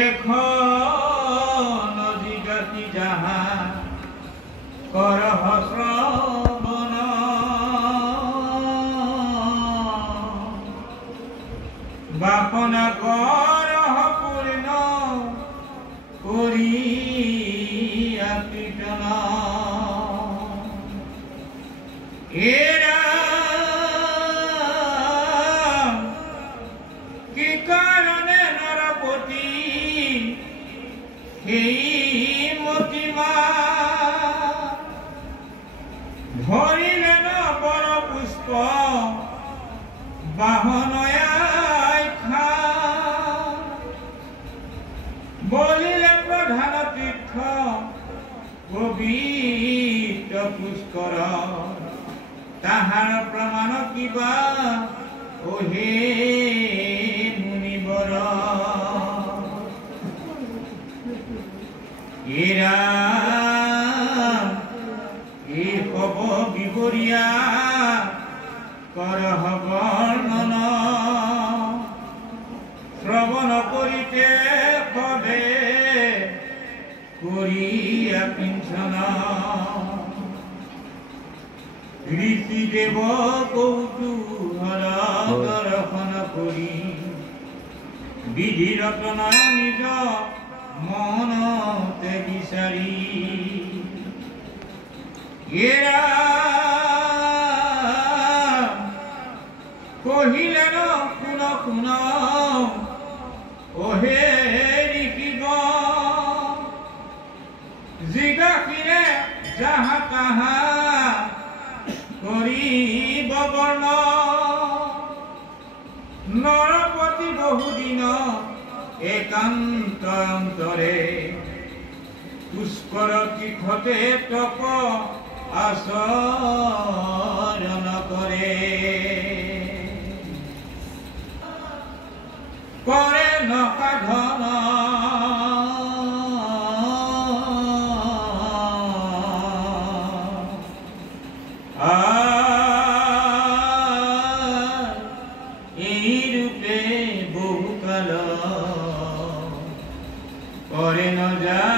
এখন জিগাতি যাহা করহ শ্রবণ বাপনা করহ পূর্ণ করিয়া কীর্তন এরা কি কারণে নরপতি এই মতিমা ধরিলেন বড় পুষ্প বাহনয়ায় খা বলিলে প্রধান তীর্থ পবিত্র পুষ্কর তাহার প্রমাণ কিবা ওহে মুনিবর এরা এ কব বিবরিয়া করহ বর্ণন শ্রবণ করিতে পদে করিয়া পিঞ্ছন ঋষিদেব কৌতূহল দর্শন করি বিধি রচনা নিজ মনতে বিচারি এরা কহিলেন শুন শুন ওহে ঋষিগ জিজ্ঞাসিলে যাহা তাহা করিব বর্ণ নরপতি বহুদিন একান্ত অন্তরে পুষ্কর তীর্থতে তপ আচরণ করে করে নসাধন এই রূপে বহুকাল করে ন যা